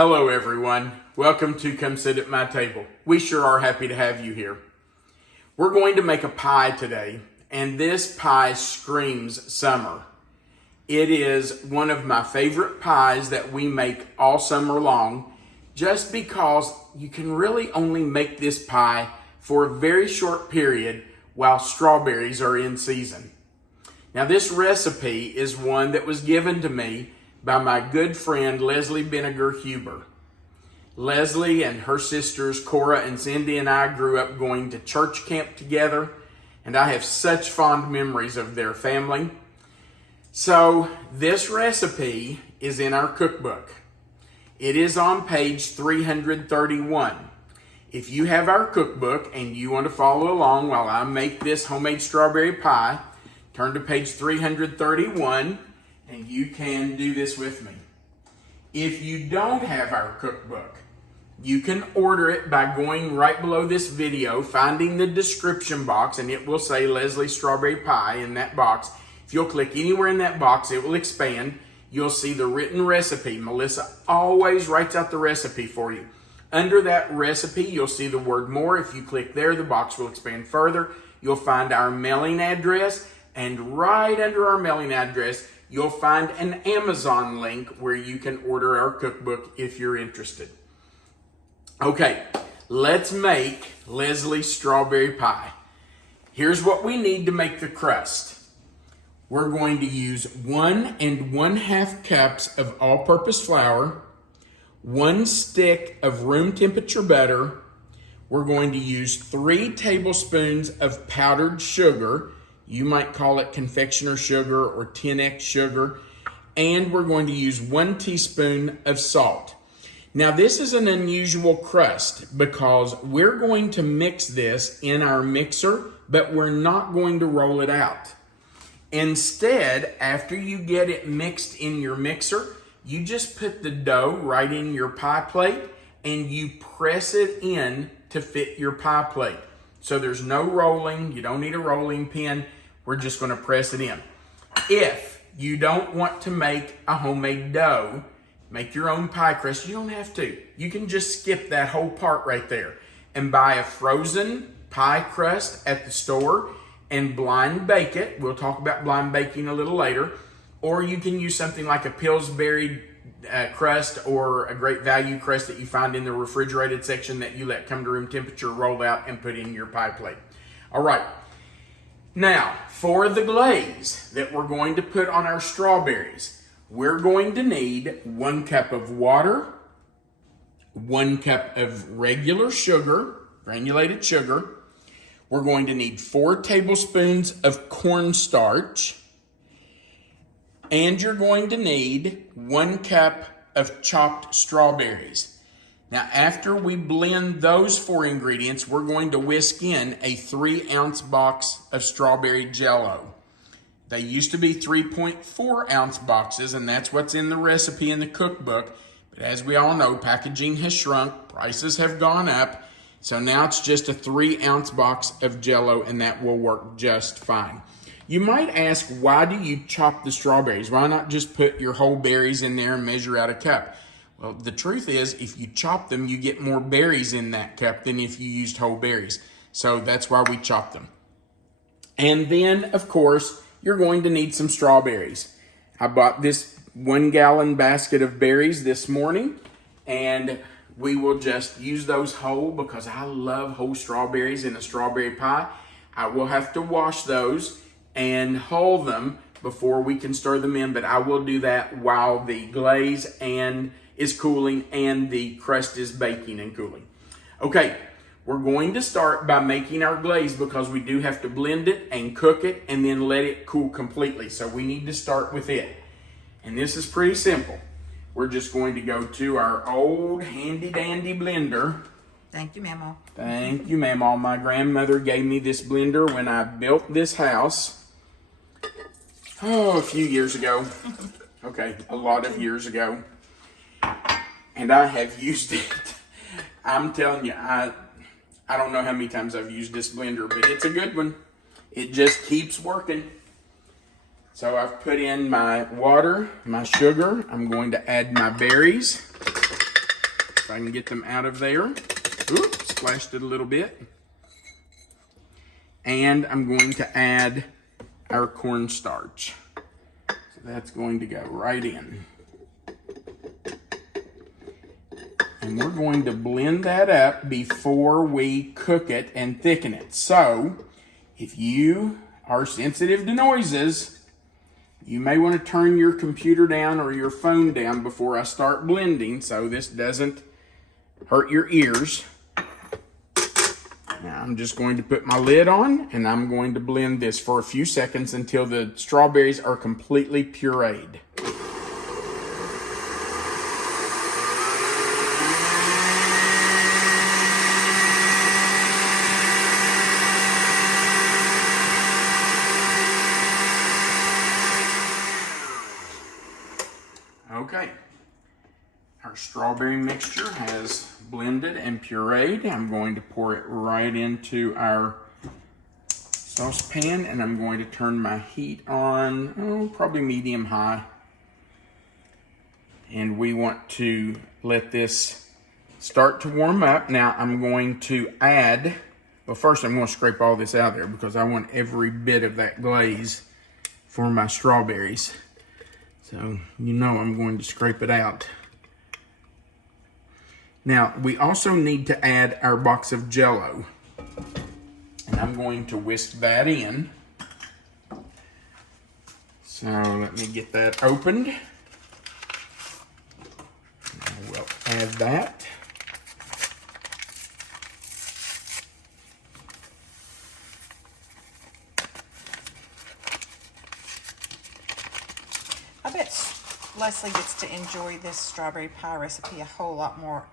Hello everyone, welcome to Come Sit at My Table. We sure are happy to have you here. We're going to make a pie today, and this pie screams summer. It is one of my favorite pies that we make all summer long, just because you can really only make this pie for a very short period while strawberries are in season. Now this recipe is one that was given to me by my good friend Leslie Vinegar Huber. Leslie and her sisters Cora and Cindy and I grew up going to church camp together, and I have such fond memories of their family. So this recipe is in our cookbook. It is on page 331. If you have our cookbook and you want to follow along while I make this homemade strawberry pie, turn to page 331 and you can do this with me. If you don't have our cookbook, you can order it by going right below this video, finding the description box, and it will say Leslie Strawberry Pie in that box. If you'll click anywhere in that box, it will expand. You'll see the written recipe. Melissa always writes out the recipe for you. Under that recipe, you'll see the word more. If you click there, the box will expand further. You'll find our mailing address, and right under our mailing address, you'll find an Amazon link where you can order our cookbook if you're interested. Okay, let's make Leslie's strawberry pie. Here's what we need to make the crust. We're going to use 1 1/2 cups of all-purpose flour, 1 stick of room temperature butter. We're going to use 3 tablespoons of powdered sugar. You might call it confectioner sugar or 10x sugar. And we're going to use 1 teaspoon of salt. Now this is an unusual crust because we're going to mix this in our mixer, but we're not going to roll it out. Instead, after you get it mixed in your mixer, you just put the dough right in your pie plate and you press it in to fit your pie plate. So there's no rolling, you don't need a rolling pin. We're just going to press it in. If you don't want to make a homemade dough, make your own pie crust, you don't have to. You can just skip that whole part right there and buy a frozen pie crust at the store and blind bake it. We'll talk about blind baking a little later. Or you can use something like a Pillsbury crust or a Great Value crust that you find in the refrigerated section that you let come to room temperature, roll out, and put in your pie plate. All right. Now, for the glaze that we're going to put on our strawberries, we're going to need 1 cup of water, 1 cup of regular sugar, granulated sugar. We're going to need 4 tablespoons of cornstarch, and you're going to need 1 cup of chopped strawberries. Now, after we blend those 4 ingredients, we're going to whisk in a 3-ounce box of Strawberry Jell-O. They used to be 3.4-ounce boxes, and that's what's in the recipe in the cookbook. But as we all know, packaging has shrunk, prices have gone up, so now it's just a 3-ounce box of Jell-O, and that will work just fine. You might ask, why do you chop the strawberries? Why not just put your whole berries in there and measure out a cup? Well, the truth is, if you chop them, you get more berries in that cup than if you used whole berries. So that's why we chop them. And then, of course, you're going to need some strawberries. I bought this 1-gallon basket of berries this morning, and we will just use those whole because I love whole strawberries in a strawberry pie. I will have to wash those and hull them before we can stir them in, but I will do that while the glaze is cooling and the crust is baking and cooling. Okay, we're going to start by making our glaze because we do have to blend it and cook it and then let it cool completely. So we need to start with it. And this is pretty simple. We're just going to go to our old handy dandy blender. Thank you, Mama. Thank you, Mama. My grandmother gave me this blender when I built this house. A few years ago. Okay, a lot of years ago. And I have used it. I'm telling you, I don't know how many times I've used this blender, but it's a good one. It just keeps working. So I've put in my water, my sugar. I'm going to add my berries. if I can get them out of there. Oops, splashed it a little bit. And I'm going to add our cornstarch. So that's going to go right in. And we're going to blend that up before we cook it and thicken it. So, if you are sensitive to noises, you may want to turn your computer down or your phone down before I start blending so this doesn't hurt your ears. Now I'm just going to put my lid on and I'm going to blend this for a few seconds until the strawberries are completely pureed. Okay, our strawberry mixture has blended and pureed. I'm going to pour it right into our saucepan and I'm going to turn my heat on, probably medium high. And we want to let this start to warm up. Now I'm going to add, well first I'm going to scrape all this out there because I want every bit of that glaze for my strawberries. So, you know I'm going to scrape it out. Now, we also need to add our box of Jell-O. And I'm going to whisk that in. So, let me get that opened. I will add that. I bet Leslie gets to enjoy this strawberry pie recipe a whole lot more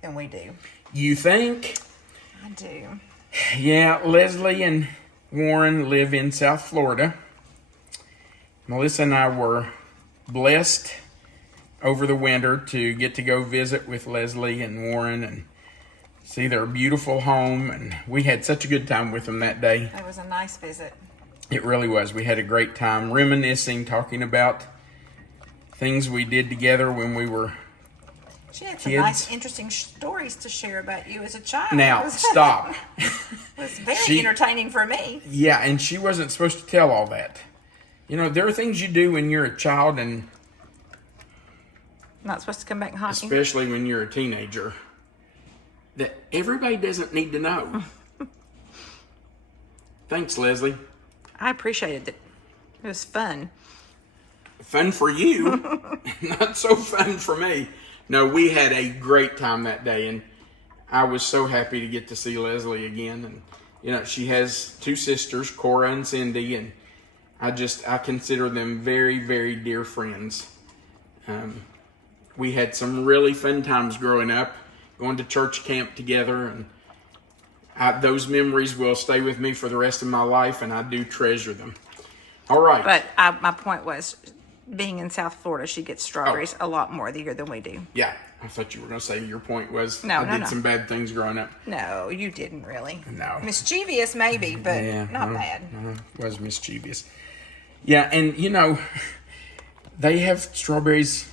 than we do. You think? I do. Yeah, Leslie and Warren live in South Florida. Melissa and I were blessed over the winter to get to go visit with Leslie and Warren and see their beautiful home. And we had such a good time with them that day. It was a nice visit. It really was. We had a great time reminiscing, talking about things we did together when we were She had some kids. nice, interesting stories to share about you as a child. Now, stop. It was very entertaining for me. Yeah, and she wasn't supposed to tell all that. You know, there are things you do when you're a child and Not supposed to come back hot. especially when you're a teenager that everybody doesn't need to know. Thanks, Leslie. I appreciated it. It was fun. Fun for you, not so fun for me. No, we had a great time that day, and I was so happy to get to see Leslie again. And you know, she has two sisters, Cora and Cindy, and I consider them very, very dear friends. We had some really fun times growing up, going to church camp together, and those memories will stay with me for the rest of my life, and I do treasure them. All right. But my point was, being in South Florida, she gets strawberries a lot more the year than we do. Yeah, I thought you were going to say your point was No, I did some bad things growing up. No, you didn't really. No. Mischievous maybe, but not bad. Was mischievous. Yeah, and you know, they have strawberries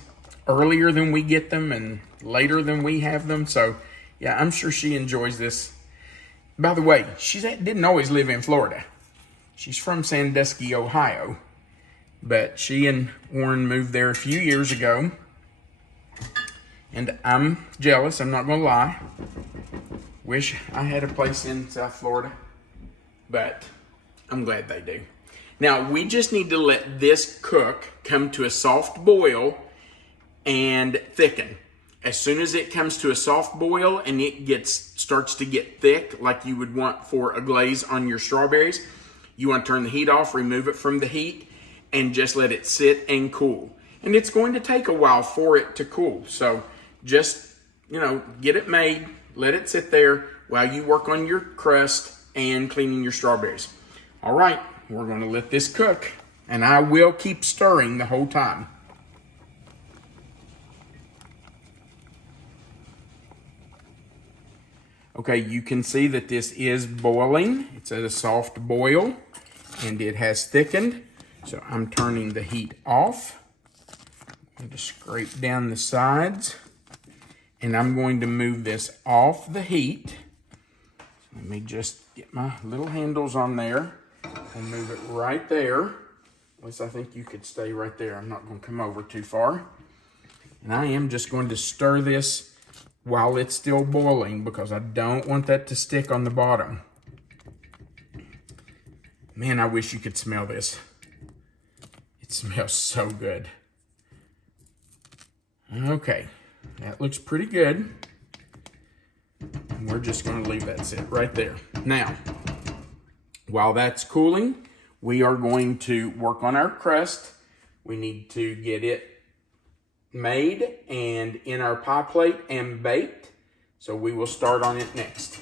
earlier than we get them and later than we have them. So, yeah, I'm sure she enjoys this. By the way, she didn't always live in Florida. She's from Sandusky, Ohio. But she and Warren moved there a few years ago. And I'm jealous, I'm not going to lie. Wish I had a place in South Florida. But I'm glad they do. Now, we just need to let this cook come to a soft boil and thicken. As soon as it comes to a soft boil and it starts to get thick, like you would want for a glaze on your strawberries, you want to turn the heat off, remove it from the heat, and just let it sit and cool. And it's going to take a while for it to cool. So just, get it made, let it sit there while you work on your crust and cleaning your strawberries. All right, we're going to let this cook, and I will keep stirring the whole time. Okay, you can see that this is boiling. It's at a soft boil, and it has thickened. So I'm turning the heat off. I'm going to scrape down the sides. And I'm going to move this off the heat. Let me just get my little handles on there and move it right there. At least I think you could stay right there. I'm not going to come over too far. And I am just going to stir this while it's still boiling because I don't want that to stick on the bottom. Man, I wish you could smell this. It smells so good. Okay, that looks pretty good. And we're just going to leave that sit right there. Now, while that's cooling, we are going to work on our crust. We need to get it made and in our pie plate and baked. So we will start on it next.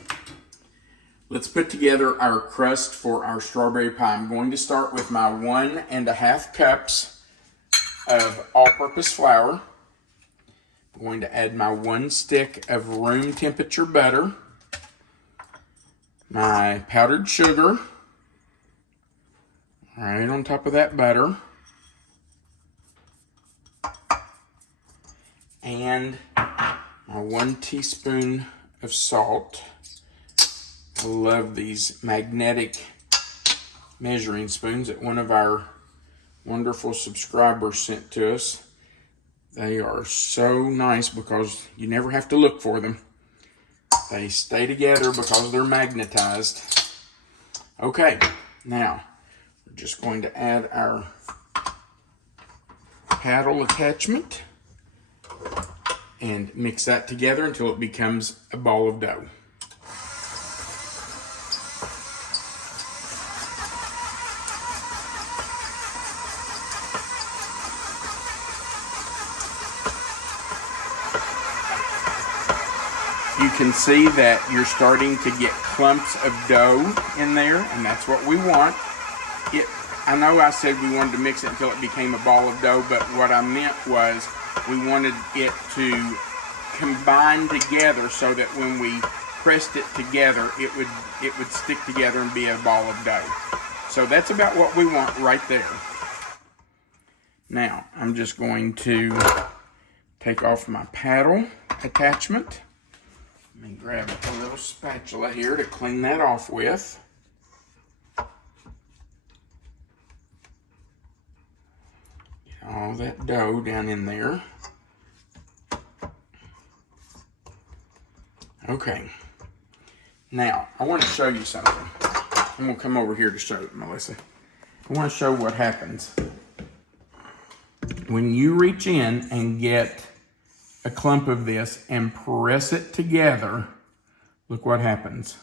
Let's put together our crust for our strawberry pie. I'm going to start with my 1.5 cups of all-purpose flour. I'm going to add my 1 stick of room temperature butter, my powdered sugar, right on top of that butter, and my 1 teaspoon of salt. I love these magnetic measuring spoons that one of our wonderful subscribers sent to us. They are so nice because you never have to look for them. They stay together because they're magnetized. Okay, now we're just going to add our paddle attachment and mix that together until it becomes a ball of dough. You can see that you're starting to get clumps of dough in there, and that's what we want. I know I said we wanted to mix it until it became a ball of dough, but what I meant was we wanted it to combine together so that when we pressed it together, it would stick together and be a ball of dough. So that's about what we want right there. Now, I'm just going to take off my paddle attachment. Let me grab a little spatula here to clean that off with. Get all that dough down in there. Okay. Now, I want to show you something. I'm going to come over here to show it, Melissa. I want to show what happens when you reach in and get a clump of this and press it together. Look what happens.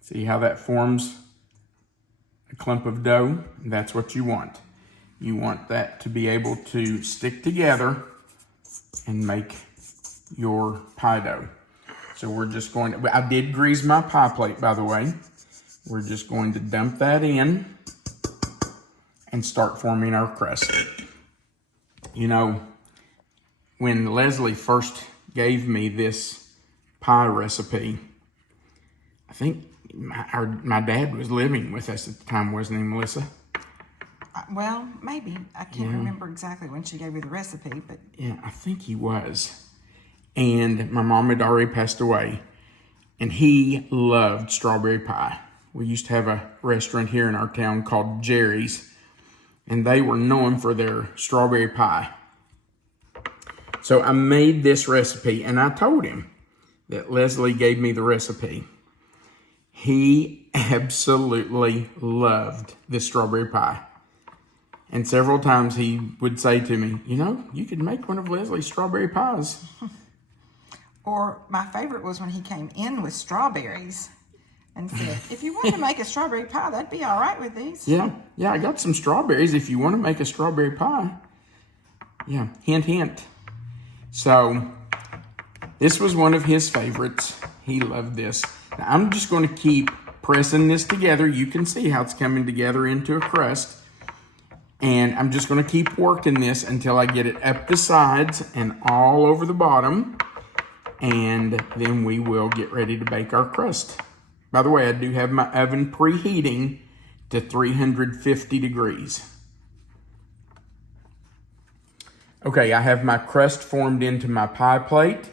See how that forms a clump of dough? That's what you want. You want that to be able to stick together and make your pie dough. So we're just going to, I did grease my pie plate, by the way. We're just going to dump that in and start forming our crust. You know, when Leslie first gave me this pie recipe, I think my dad was living with us at the time, wasn't he, Melissa? Well, maybe. I can't remember exactly when she gave me the recipe, but... Yeah, I think he was. And my mom had already passed away. And he loved strawberry pie. We used to have a restaurant here in our town called Jerry's. And they were known for their strawberry pie. So I made this recipe, and I told him that Leslie gave me the recipe. He absolutely loved this strawberry pie. And several times he would say to me, you know, you could make one of Leslie's strawberry pies. Or my favorite was when he came in with strawberries and said, if you want to make a strawberry pie, that'd be all right with these. Yeah, I got some strawberries if you want to make a strawberry pie. Yeah, hint, hint. So this was one of his favorites. He loved this. Now, I'm just going to keep pressing this together. You can see how it's coming together into a crust. And I'm just going to keep working this until I get it up the sides and all over the bottom. And then we will get ready to bake our crust. By the way, I do have my oven preheating to 350 degrees. Okay, I have my crust formed into my pie plate.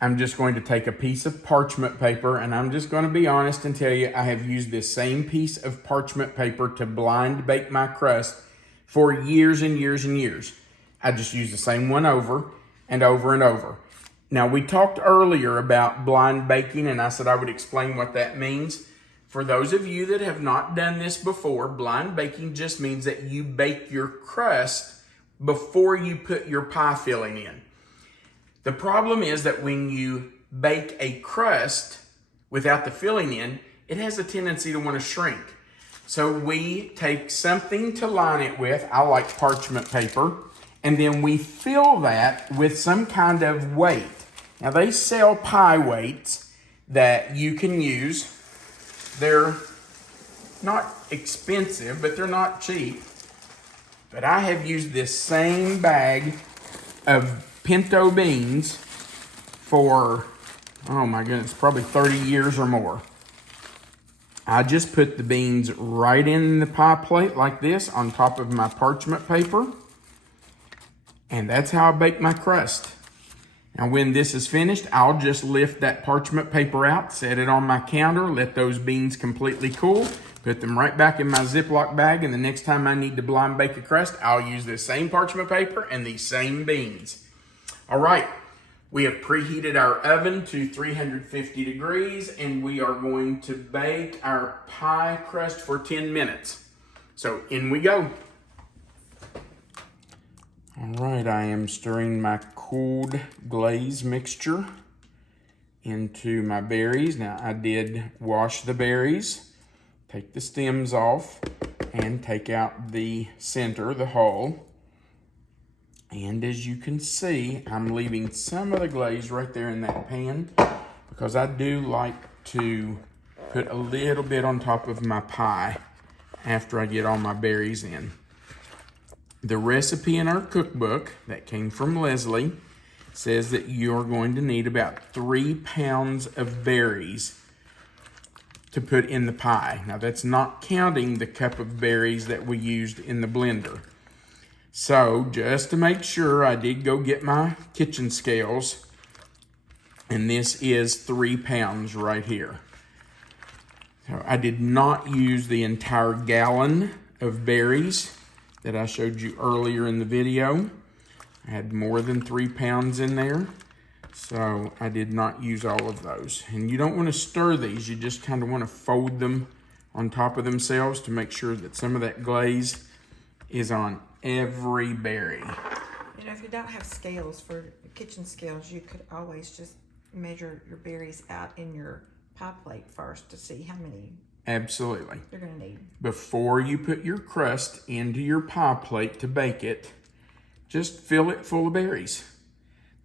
I'm just going to take a piece of parchment paper, and I'm just going to be honest and tell you I have used this same piece of parchment paper to blind bake my crust for years and years and years. I just use the same one over and over and over. Now, we talked earlier about blind baking, and I said I would explain what that means. For those of you that have not done this before, blind baking just means that you bake your crust before you put your pie filling in. The problem is that when you bake a crust without the filling in, it has a tendency to want to shrink. So we take something to line it with. I like parchment paper. And then we fill that with some kind of weight. Now they sell pie weights that you can use. They're not expensive, but they're not cheap. But I have used this same bag of pinto beans for, oh my goodness, probably 30 years or more. I just put the beans right in the pie plate like this on top of my parchment paper. And that's how I bake my crust. Now when this is finished, I'll just lift that parchment paper out, set it on my counter, let those beans completely cool, put them right back in my Ziploc bag, and the next time I need to blind bake a crust, I'll use this same parchment paper and these same beans. All right, we have preheated our oven to 350 degrees, and we are going to bake our pie crust for 10 minutes. So in we go. All right, I am stirring my cooled glaze mixture into my berries. Now, I did wash the berries, take the stems off, and take out the center, the hull. And as you can see, I'm leaving some of the glaze right there in that pan because I do like to put a little bit on top of my pie after I get all my berries in. The recipe in our cookbook that came from Leslie says that you're going to need about 3 pounds of berries to put in the pie. Now that's not counting the cup of berries that we used in the blender. So just to make sure, I did go get my kitchen scales, and this is 3 pounds right here. So I did not use the entire gallon of berries that I showed you earlier in the video. I had more than 3 pounds in there, so I did not use all of those. And you don't want to stir these, you just kind of want to fold them on top of themselves to make sure that some of that glaze is on every berry. You know, if you don't have scales for kitchen scales, you could always just measure your berries out in your pie plate first to see how many Absolutely. you're going to need. Before you put your crust into your pie plate to bake it, just fill it full of berries.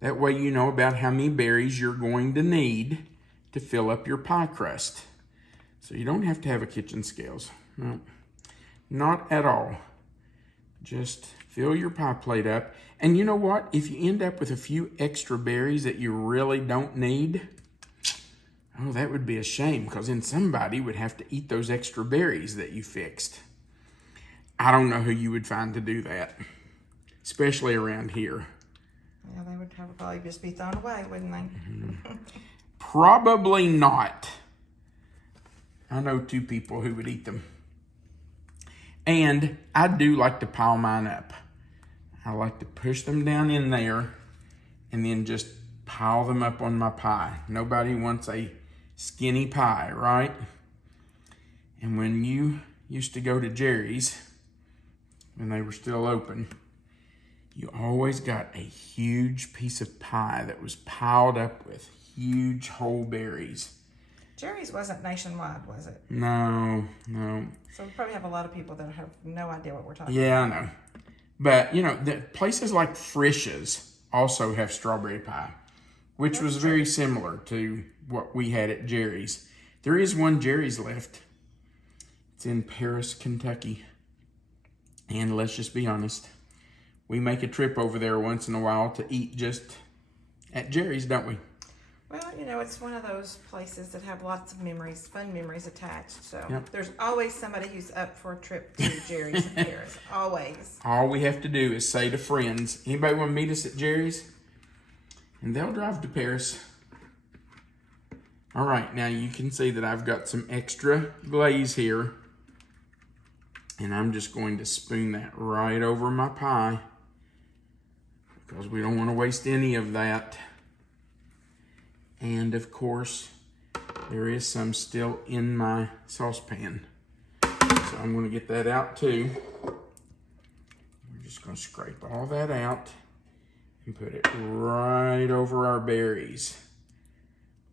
That way you know about how many berries you're going to need to fill up your pie crust. So you don't have to have a kitchen scales. No, not at all. Just fill your pie plate up. And you know what? If you end up with a few extra berries that you really don't need, oh, that would be a shame, because then somebody would have to eat those extra berries that you fixed. I don't know who you would find to do that, especially around here. Yeah, they would probably just be thrown away, wouldn't they? Mm-hmm. Probably not. I know 2 people who would eat them. And I do like to pile mine up. I like to push them down in there and then just pile them up on my pie. Nobody wants a skinny pie, right? And when you used to go to Jerry's, when they were still open, you always got a huge piece of pie that was piled up with huge whole berries. Jerry's wasn't nationwide, was it? No. So we probably have a lot of people that have no idea what we're talking about. Yeah, I know. But, you know, the places like Frisch's also have strawberry pie, which was very similar to what we had at Jerry's. There is one Jerry's left. It's in Paris, Kentucky. And let's just be honest, we make a trip over there once in a while to eat just at Jerry's, don't we? Well, you know, it's one of those places that have lots of memories, fun memories attached. So Yep. there's always somebody who's up for a trip to Jerry's in Paris. Always. All we have to do is say to friends, anybody want to meet us at Jerry's? And they'll drive to Paris. All right, now you can see that I've got some extra glaze here. And I'm just going to spoon that right over my pie because we don't want to waste any of that. And of course, there is some still in my saucepan. So I'm going to get that out too. We're just going to scrape all that out and put it right over our berries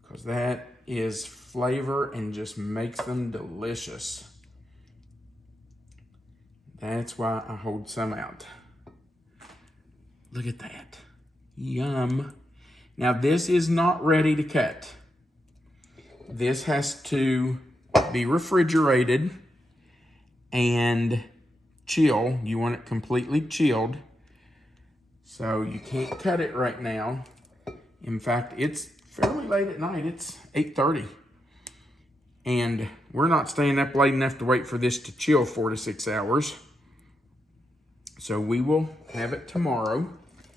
because that is flavor and just makes them delicious. That's why I hold some out. Look at that. Yum. Now this is not ready to cut. This has to be refrigerated and chill. You want it completely chilled. So you can't cut it right now. In fact, it's fairly late at night. It's 8:30. And we're not staying up late enough to wait for this to chill 4 to 6 hours. So we will have it tomorrow.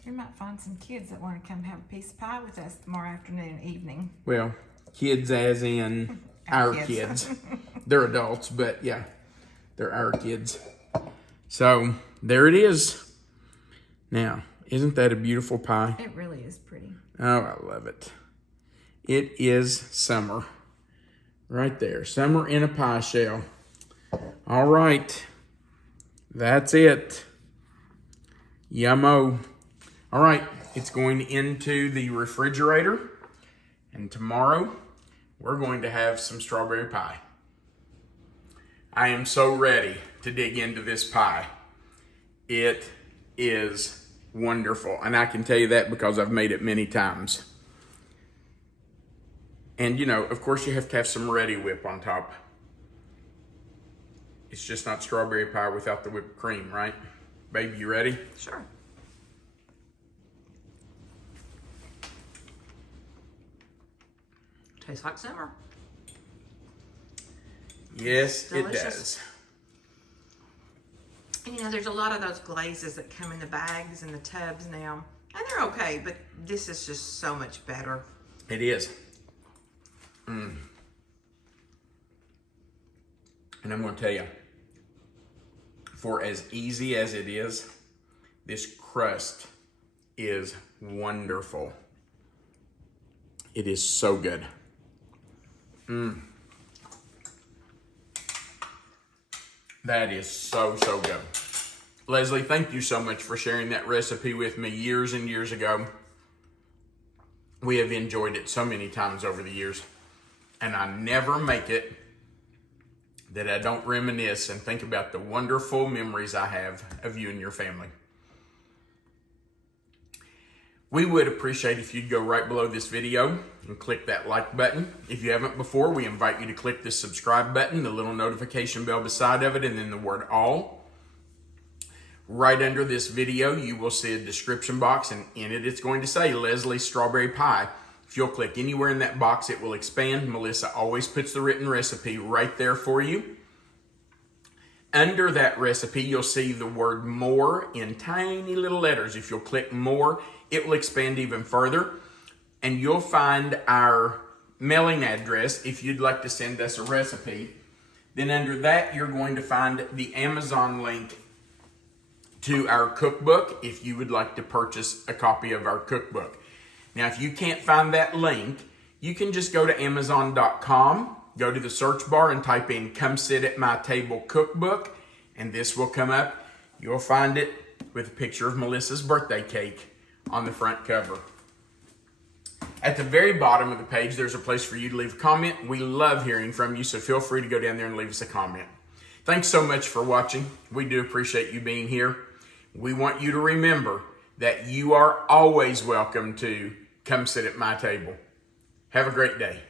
We might find some kids that want to come have a piece of pie with us tomorrow afternoon and evening. Well, kids as in our kids. They're adults, but yeah, they're our kids. So there it is. Now, isn't that a beautiful pie? It really is pretty. Oh, I love it. It is summer. Right there. Summer in a pie shell. All right. That's it. Yummo. All right. It's going into the refrigerator. And tomorrow, we're going to have some strawberry pie. I am so ready to dig into this pie. It is wonderful. And I can tell you that because I've made it many times. And, you know, of course, you have to have some Ready Whip on top. It's just not strawberry pie without the whipped cream, right? Babe, you ready? Sure. Tastes like summer. Yes, Delicious. it does. And, you know, there's a lot of those glazes that come in the bags and the tubs now. And they're okay, but this is just so much better. It is. And I'm going to tell you, for as easy as it is, this crust is wonderful. It is so good. That is so, so good. Leslie, thank you so much for sharing that recipe with me years and years ago. We have enjoyed it so many times over the years. And I never make it that I don't reminisce and think about the wonderful memories I have of you and your family. We would appreciate if you'd go right below this video and click that like button. If you haven't before, we invite you to click the subscribe button, the little notification bell beside of it, and then the word all. Right under this video, you will see a description box, and in it, it's going to say Leslie's Strawberry Pie. If you'll click anywhere in that box, it will expand. Melissa always puts the written recipe right there for you. Under that recipe, you'll see the word more in tiny little letters. If you'll click more, it will expand even further. And you'll find our mailing address if you'd like to send us a recipe. Then under that, you're going to find the Amazon link to our cookbook if you would like to purchase a copy of our cookbook. Now, if you can't find that link, you can just go to Amazon.com, go to the search bar and type in Come Sit at My Table Cookbook, and this will come up. You'll find it with a picture of Melissa's birthday cake on the front cover. At the very bottom of the page, there's a place for you to leave a comment. We love hearing from you, so feel free to go down there and leave us a comment. Thanks so much for watching. We do appreciate you being here. We want you to remember that you are always welcome to come sit at my table. Have a great day.